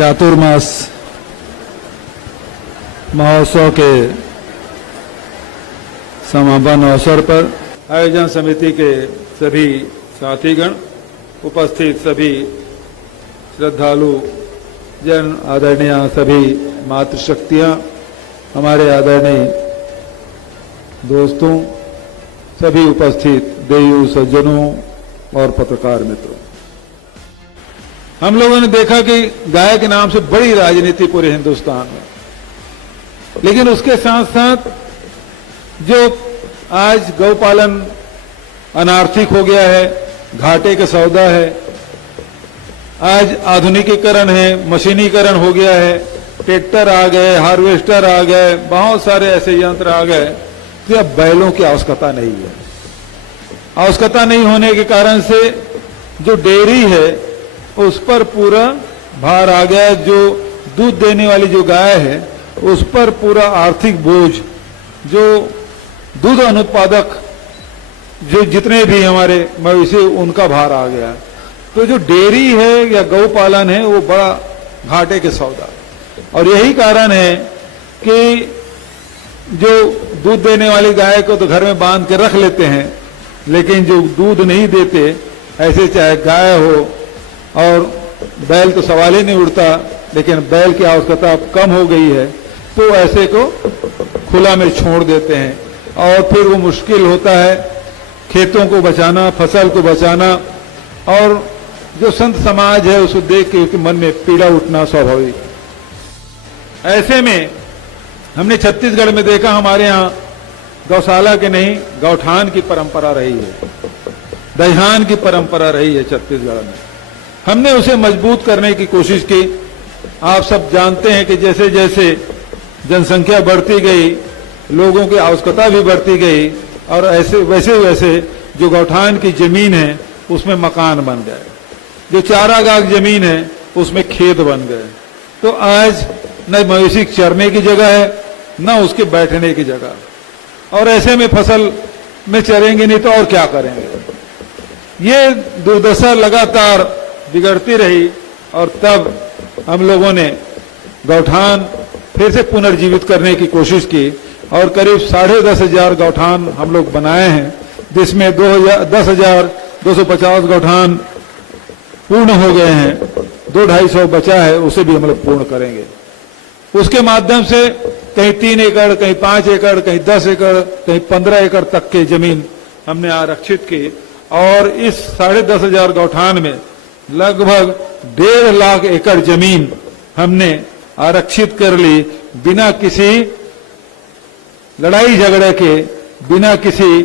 चातुर्मास महोत्सव के समापन अवसर पर आयोजन समिति के सभी साथीगण, उपस्थित सभी श्रद्धालु जन, आदरणीय सभी मातृशक्तियां, हमारे आदरणीय दोस्तों, सभी उपस्थित देयु सज्जनों और पत्रकार मित्रों, हम लोगों ने देखा कि गाय के नाम से बड़ी राजनीति पूरे हिंदुस्तान में, लेकिन उसके साथ साथ जो आज गौपालन अनार्थिक हो गया है, घाटे का सौदा है, आज आधुनिकीकरण है, मशीनीकरण हो गया है, ट्रैक्टर आ गए, हार्वेस्टर आ गए, बहुत सारे ऐसे यंत्र आ गए कि अब बैलों की आवश्यकता नहीं है। आवश्यकता नहीं होने के कारण से जो डेयरी है उस पर पूरा भार आ गया, जो दूध देने वाली जो गाय है उस पर पूरा आर्थिक बोझ, जो दूध अनुत्पादक जो जितने भी हमारे मवेशी उनका भार आ गया। तो जो डेयरी है या गौपालन है वो बड़ा घाटे के सौदा, और यही कारण है कि जो दूध देने वाली गाय को तो घर में बांध के रख लेते हैं, लेकिन जो दूध नहीं देते, ऐसे चाहे गाय हो और बैल तो सवाल ही नहीं उठता, लेकिन बैल की आवश्यकता अब कम हो गई है, तो ऐसे को खुला में छोड़ देते हैं और फिर वो मुश्किल होता है खेतों को बचाना, फसल को बचाना, और जो संत समाज है उसको देख के मन में पीड़ा उठना स्वाभाविक। ऐसे में हमने छत्तीसगढ़ में देखा, हमारे यहाँ गौशाला के नहीं गौठान की परंपरा रही है, दहिहान की परंपरा रही है छत्तीसगढ़ में। हमने उसे मजबूत करने की कोशिश की। आप सब जानते हैं कि जैसे जैसे जनसंख्या बढ़ती गई, लोगों की आवश्यकता भी बढ़ती गई, और ऐसे वैसे वैसे जो गौठान की जमीन है उसमें मकान बन गए, जो चारागाह जमीन है उसमें खेत बन गए। तो आज न मवेशी चरने की जगह है न उसके बैठने की जगह, और ऐसे में फसल में चरेंगे नहीं तो और क्या करेंगे। ये दुर्दशा लगातार बिगड़ती रही, और तब हम लोगों ने गौठान फिर से पुनर्जीवित करने की कोशिश की, और करीब 10,500 गौठान हम लोग बनाए हैं, जिसमें 10,250 गौठान पूर्ण हो गए हैं, 200-250 बचा है, उसे भी हम लोग पूर्ण करेंगे। उसके माध्यम से कहीं 3 एकड़, कहीं 5 एकड़, कहीं 10 एकड़, कहीं 15 एकड़ तक की जमीन हमने आरक्षित की, और इस 10,500 गौठान में लगभग 1.5 लाख एकड़ जमीन हमने आरक्षित कर ली, बिना किसी लड़ाई झगड़े के, बिना किसी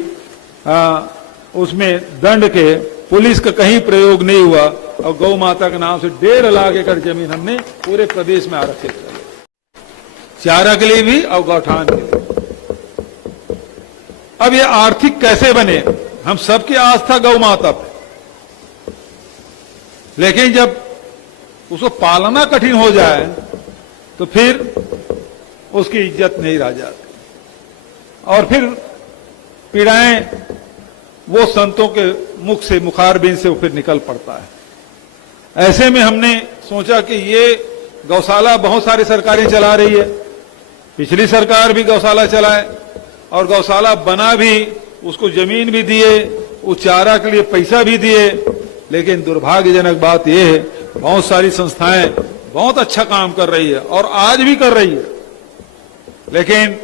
उसमें दंड के, पुलिस का कहीं प्रयोग नहीं हुआ, और गौ माता के नाम से 1.5 लाख एकड़ जमीन हमने पूरे प्रदेश में आरक्षित कर ली, चारा के लिए भी और गौठान के लिए। अब ये आर्थिक कैसे बने? हम सबकी आस्था गौ माता पे, लेकिन जब उसको पालना कठिन हो जाए तो फिर उसकी इज्जत नहीं रह जाती, और फिर पीड़ाएं वो संतों के मुख से, मुखारबिंद से वो फिर निकल पड़ता है। ऐसे में हमने सोचा कि ये गौशाला बहुत सारी सरकारें चला रही है, पिछली सरकार भी गौशाला चलाए, और गौशाला बना भी, उसको जमीन भी दिए, उस चारा के लिए पैसा भी दिए, लेकिन दुर्भाग्यजनक बात यह है बहुत सारी संस्थाएं बहुत अच्छा काम कर रही है और आज भी कर रही है, लेकिन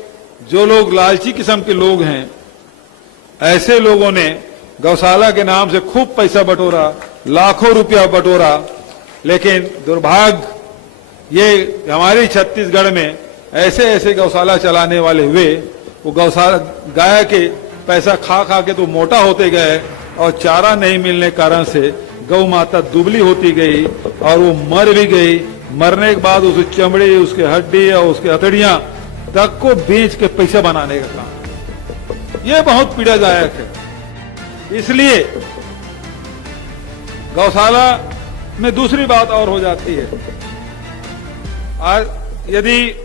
जो लोग लालची किस्म के लोग हैं, ऐसे लोगों ने गौशाला के नाम से खूब पैसा बटोरा, लाखों रुपया बटोरा, लेकिन दुर्भाग्य ये हमारे छत्तीसगढ़ में ऐसे ऐसे गौशाला चलाने वाले हुए, वो गौशाला गाय के पैसा खा खा के तो मोटा होते गए, और चारा नहीं मिलने के कारण से गौ माता दुबली होती गई और वो मर भी गई। मरने के बाद उसकी चमड़ी, उसके हड्डी और उसके हथेलियां तक को बेच के पैसा बनाने का काम, ये बहुत पीड़ादायक है। इसलिए गौशाला में दूसरी बात और हो जाती है, आज यदि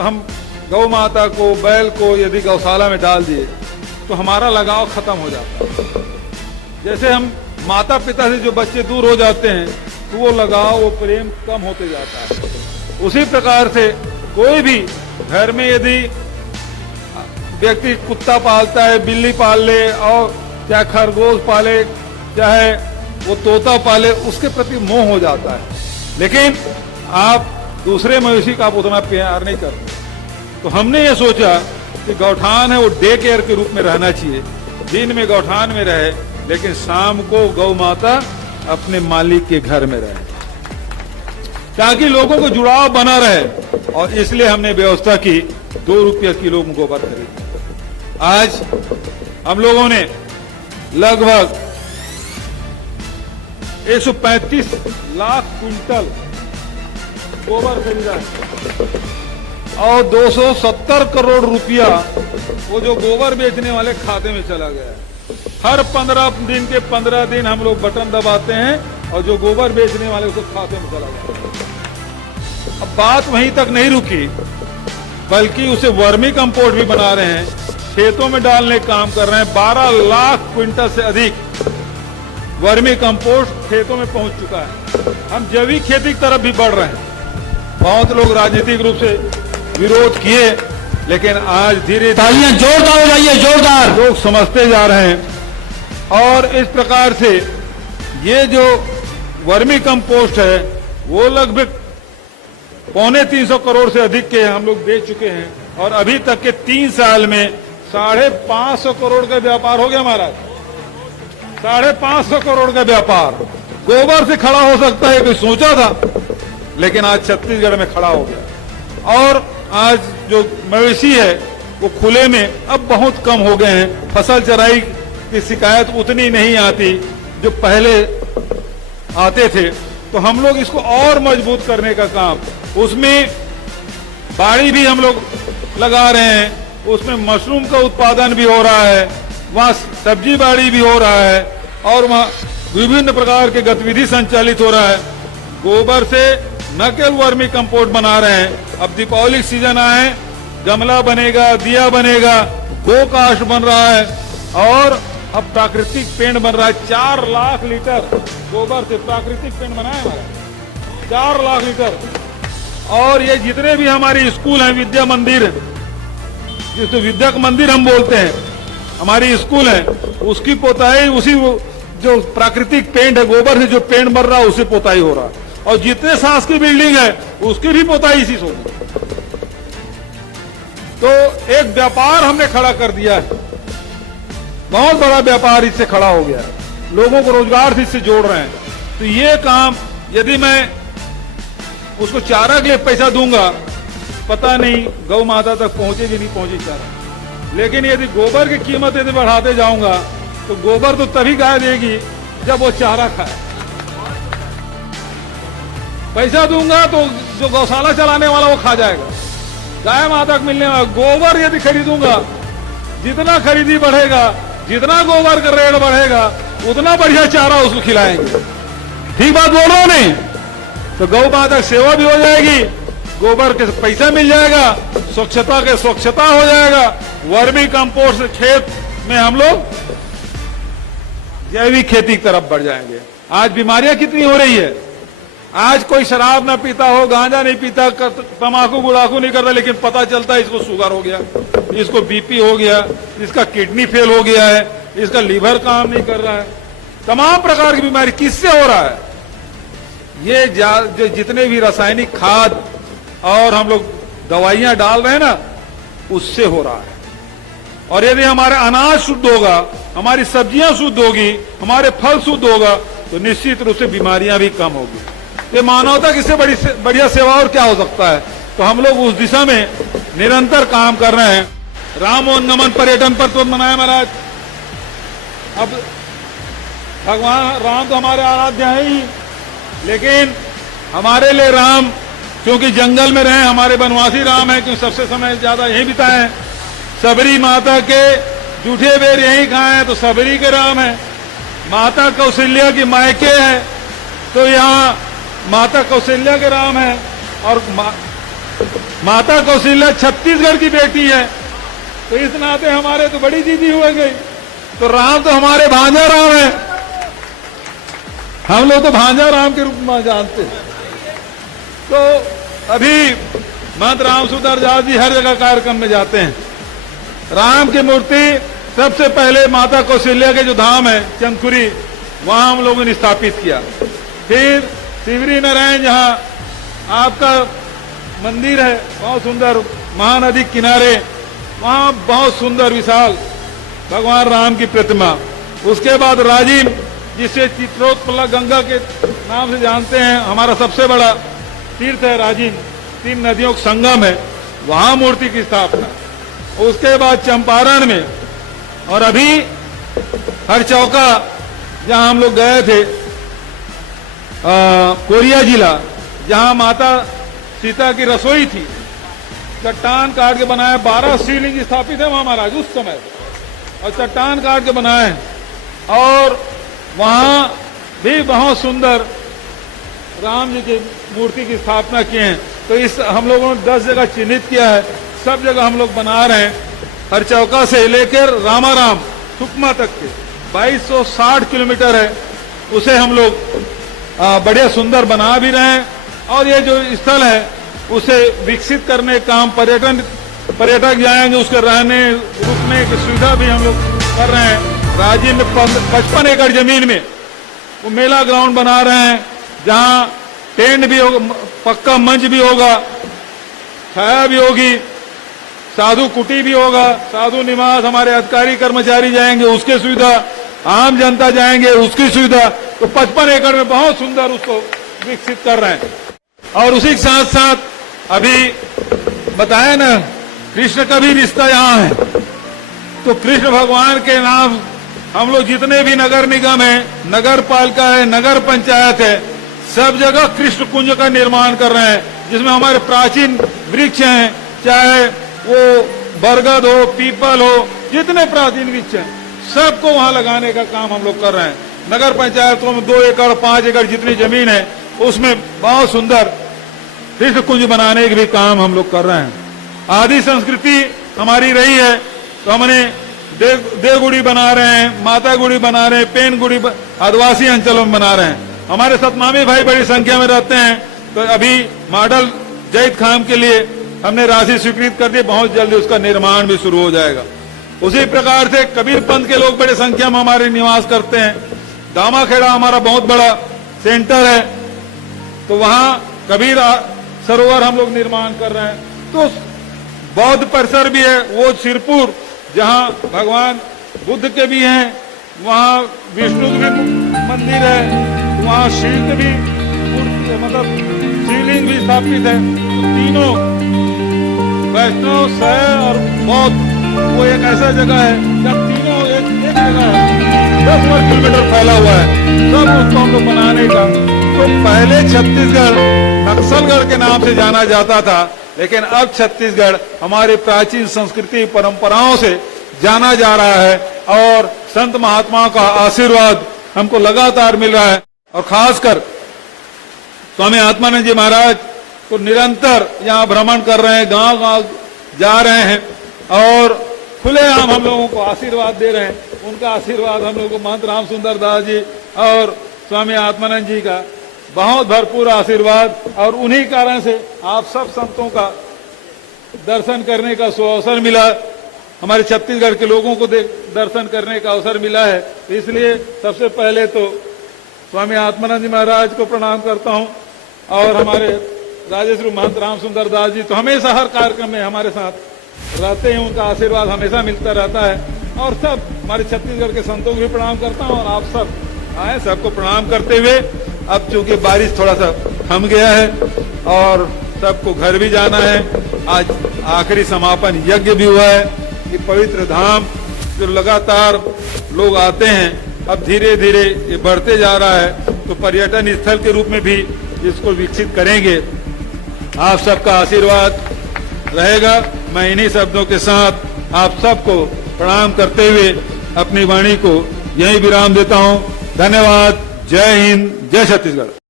हम गौ माता को, बैल को यदि गौशाला में डाल दिए तो हमारा लगाव खत्म हो जाता है। जैसे हम माता पिता से जो बच्चे दूर हो जाते हैं, तो वो लगाव, वो प्रेम कम होते जाता है। उसी प्रकार से कोई भी घर में यदि व्यक्ति कुत्ता पालता है, बिल्ली पाल ले, और चाहे खरगोश पाले, चाहे वो तोता पाले, उसके प्रति मोह हो जाता है। लेकिन आप दूसरे मवेशी का आप उतना प्यार नहीं करते। तो हमने ये सोचा कि गौठान है वो डे केयर के रूप में रहना चाहिए। दिन में गौठान में रहे, लेकिन शाम को गौ माता अपने मालिक के घर में रहे, ताकि लोगों को जुड़ाव बना रहे। और इसलिए हमने व्यवस्था की 2 रुपया किलो गोबर खरीद। आज हम लोगों ने लगभग 135 लाख क्विंटल गोबर खरीदा है और 270 करोड़ रुपया वो जो गोबर बेचने वाले खाते में चला गया है। हर 15 दिन के 15 दिन हम लोग बटन दबाते हैं और जो गोबर बेचने वाले उसको खाते में चला गया है। अब बात वहीं तक नहीं रुकी, बल्कि उसे वर्मी कंपोस्ट भी बना रहे हैं, खेतों में डालने का काम कर रहे हैं। 12 लाख क्विंटल से अधिक वर्मी कंपोस्ट खेतों में पहुंच चुका है। हम जैविक खेती की तरफ भी बढ़ रहे हैं। बहुत लोग राजनीतिक रूप से विरोध किए, लेकिन आज धीरे तालियां जोरदार हो जाइए, जोरदार। लोग समझते जा रहे हैं। और इस प्रकार से ये जो वर्मी कंपोस्ट है वो लगभग 350 करोड़ से अधिक के हम लोग बेच चुके हैं। और अभी तक के 3 साल में 550 करोड़ का व्यापार हो गया हमारा। 550 करोड़ का व्यापार गोबर से खड़ा हो सकता है, कोई सोचा था, लेकिन आज छत्तीसगढ़ में खड़ा हो गया। और आज जो मवेशी है वो खुले में अब बहुत कम हो गए हैं। फसल चराई की शिकायत उतनी नहीं आती जो पहले आते थे। तो हम लोग इसको और मजबूत करने का काम, उसमें बाड़ी भी हम लोग लगा रहे हैं, उसमें मशरूम का उत्पादन भी हो रहा है, वहाँ सब्जी बाड़ी भी हो रहा है, और वहाँ विभिन्न प्रकार के गतिविधि संचालित हो रहा है। गोबर से न केवल वर्मी कंपोस्ट बना रहे हैं, अब दीपावली सीजन आए, गमला बनेगा, दिया बनेगा, गोकाष्ठ बन रहा है, और अब प्राकृतिक पेंट बन रहा है। 4 लाख लीटर गोबर से प्राकृतिक पेंट बना है हमारा, 4 लाख लीटर। और ये जितने भी हमारे स्कूल हैं, विद्या मंदिर, जिसको विद्या मंदिर हम बोलते हैं, हमारी स्कूल है, उसकी पोताई उसी जो प्राकृतिक पेंट है, गोबर से जो पेंट बन रहा है उसे पोताई हो रहा है। और जितने शासकीय बिल्डिंग है उसकी भी पोताई इसी से होगी। तो एक व्यापार हमने खड़ा कर दिया है, बहुत बड़ा व्यापार इससे खड़ा हो गया है, लोगों को रोजगार से इससे जोड़ रहे हैं। तो ये काम यदि मैं उसको चारा के लिए पैसा दूंगा, पता नहीं गौ माता तक पहुंचेगी नहीं पहुंची चारा। लेकिन यदि गोबर की कीमत यदि बढ़ाते जाऊंगा तो गोबर तो तभी गाय देगी जब वो चारा खाए। पैसा दूंगा तो जो गौशाला चलाने वाला वो खा जाएगा, गाय माता को मिलने वाला। गोबर यदि खरीदूंगा, जितना खरीदी बढ़ेगा, जितना गोबर का रेट बढ़ेगा, उतना बढ़िया चारा उसको खिलाएंगे। ठीक बात बोल रहा हूं नहीं? तो गौ माता की सेवा भी हो जाएगी, गोबर के पैसा मिल जाएगा, स्वच्छता के स्वच्छता हो जाएगा, वर्मी कंपोस्ट खेत में हम लोग जैविक खेती की तरफ बढ़ जाएंगे। आज बीमारियां कितनी हो रही है। आज कोई शराब ना पीता हो, गांजा नहीं पीता, तंबाकू गुड़ाकू नहीं करता, लेकिन पता चलता है इसको शुगर हो गया, इसको बीपी हो गया, इसका किडनी फेल हो गया है, इसका लीवर काम नहीं कर रहा है। तमाम प्रकार की बीमारी किससे हो रहा है? ये जो जितने भी रासायनिक खाद और हम लोग दवाइयां डाल रहे हैं ना, उससे हो रहा है। और यदि हमारा अनाज शुद्ध होगा, हमारी सब्जियां शुद्ध होगी, हमारे फल शुद्ध होगा, तो निश्चित रूप से बीमारियां भी कम होगी। ये मानवता की इससे बढ़िया सेवा और क्या हो सकता है? तो हम लोग उस दिशा में निरंतर काम कर रहे हैं। राम वनगमन पर्यटन पर तो मनाया महाराज। अब भगवान राम तो हमारे आराध्य है ही, लेकिन हमारे लिए राम, क्योंकि जंगल में रहे, हमारे वनवासी राम है, क्योंकि सबसे समय ज्यादा यही बिताए हैं। सबरी माता के जूठे बेर यही खाए हैं, तो सबरी के राम है। माता कौशल्या की मायके है, तो यहाँ माता कौशल्या के राम है। और माता कौशल्या छत्तीसगढ़ की बेटी है, तो इस नाते हमारे तो बड़ी दीदी हो गई। तो राम तो हमारे भांजा राम है। हम लोग तो भांजा राम के रूप में जानते हैं। तो अभी महंत राम सुंदर दास जी हर जगह कार्यक्रम में जाते हैं। राम की मूर्ति सबसे पहले माता कौशल्या के जो धाम है चंदखुरी, वहां हम लोगों ने स्थापित किया। फिर शिवरी नारायण जहां आपका मंदिर है बहुत सुंदर, महानदी किनारे, वहां बहुत सुंदर विशाल भगवान राम की प्रतिमा। उसके बाद राजीव, जिसे चित्रोत्पला गंगा के नाम से जानते हैं, हमारा सबसे बड़ा तीर्थ है राजीव, 3 नदियों का संगम है, वहां मूर्ति की स्थापना। उसके बाद चंपारण में, और अभी हर चौका जहां हम लोग गए थे, कोरिया जिला, जहां माता सीता की रसोई थी, चट्टान काट के बनाया, 12 शिवलिंग स्थापित है वहां महाराज उस समय, और चट्टान काट के बनाए। और वहां भी बहुत सुंदर राम जी की मूर्ति की स्थापना किए हैं। तो इस हम लोगों ने 10 जगह चिन्हित किया है, सब जगह हम लोग बना रहे हैं। हर चौका से लेकर रामाराम सुकमा तक के 2260 किलोमीटर है, उसे हम लोग बढ़िया सुंदर बना भी रहे हैं। और ये जो स्थल है उसे विकसित करने का काम, पर्यटक जाएंगे उसके रहने रुकने की सुविधा भी हम लोग कर रहे हैं। राजीव में 55 एकड़ जमीन में वो मेला ग्राउंड बना रहे हैं, जहां टेंट भी होगा, पक्का मंच भी होगा, छाया भी होगी, साधु कुटी भी होगा, साधु निवास, हमारे अधिकारी कर्मचारी जाएंगे उसकी सुविधा, आम जनता जाएंगे उसकी सुविधा। तो 55 एकड़ में बहुत सुंदर उसको विकसित कर रहे हैं। और उसी के साथ साथ अभी बताया ना, कृष्ण का भी रिश्ता यहाँ है। तो कृष्ण भगवान के नाम हम लोग जितने भी नगर निगम है, नगर पालिका है, नगर पंचायत है, सब जगह कृष्ण कुंज का निर्माण कर रहे हैं, जिसमें हमारे प्राचीन वृक्ष हैं, चाहे वो बरगद हो, पीपल हो, जितने प्राचीन वृक्ष हैं सबको वहां लगाने का काम हम लोग कर रहे हैं। नगर पंचायतों में 2 एकड़ 5 एकड़ जितनी जमीन है उसमें बहुत सुंदर कृष्ण कुंज बनाने के भी काम हम लोग कर रहे हैं। आदि संस्कृति हमारी रही है, तो हमने देवगुड़ी बना रहे हैं, माता गुड़ी बना रहे हैं, पेन गुड़ी आदिवासी अंचलों में बना रहे हैं। हमारे सतनामी भाई बड़ी संख्या में रहते हैं, तो अभी मॉडल जैद खाम के लिए हमने राशि स्वीकृत कर दी, बहुत जल्दी उसका निर्माण भी शुरू हो जाएगा। उसी प्रकार से कबीर पंथ के लोग बड़ी संख्या में हमारे निवास करते हैं। दामाखेड़ा हमारा बहुत बड़ा सेंटर है, तो वहां कबीर सरोवर हम लोग निर्माण कर रहे हैं। तो बौद्ध परिसर भी है, वो सिरपुर जहां भगवान बुद्ध के भी हैं, वहां विष्णु के भी मंदिर है, वहां शिव के भी मतलब शिवलिंग भी स्थापित है। तीनों वैष्णव, शैव और बौद्ध, वो एक ऐसा जगह है जब तीनों एक जगह है, 10 वर्ग किलोमीटर फैला हुआ है, सब उसको हम लोग बनाने का। तो पहले छत्तीसगढ़ नक्सलगढ़ के नाम से जाना जाता था, लेकिन अब छत्तीसगढ़ हमारे प्राचीन संस्कृति परंपराओं से जाना जा रहा है, और संत महात्माओं का आशीर्वाद हमको लगातार मिल रहा है। और खासकर स्वामी आत्मानंद जी महाराज को निरंतर यहाँ भ्रमण कर रहे हैं, गांव गांव जा रहे हैं, और खुलेआम हम लोगों को आशीर्वाद दे रहे हैं। उनका आशीर्वाद हम लोगों को महंत राम सुंदर दास जी और स्वामी आत्मानंद जी का बहुत भरपूर आशीर्वाद, और उन्हीं कारण से आप सब संतों का दर्शन करने का अवसर मिला, हमारे छत्तीसगढ़ के लोगों को दर्शन करने का अवसर मिला है। इसलिए सबसे पहले तो स्वामी आत्मानंद जी महाराज को प्रणाम करता हूं, और हमारे राजेश्वरी महंत राम सुंदर दास जी तो हमेशा हर कार्यक्रम में हमारे साथ रहते हैं, उनका आशीर्वाद हमेशा मिलता रहता है। और सब हमारे छत्तीसगढ़ के संतों को भी प्रणाम करता हूं, और आप सब आए, सबको प्रणाम करते हुए अब चूंकि बारिश थोड़ा सा थम गया है और सबको घर भी जाना है, आज आखिरी समापन यज्ञ भी हुआ है। ये पवित्र धाम जो लगातार लोग आते हैं, अब धीरे धीरे ये बढ़ते जा रहा है, तो पर्यटन स्थल के रूप में भी इसको विकसित करेंगे। आप सबका आशीर्वाद रहेगा। मैं इन्हीं शब्दों के साथ आप सबको प्रणाम करते हुए अपनी वाणी को यहीं विराम देता हूं। धन्यवाद। जय हिंद, जय छत्तीसगढ़।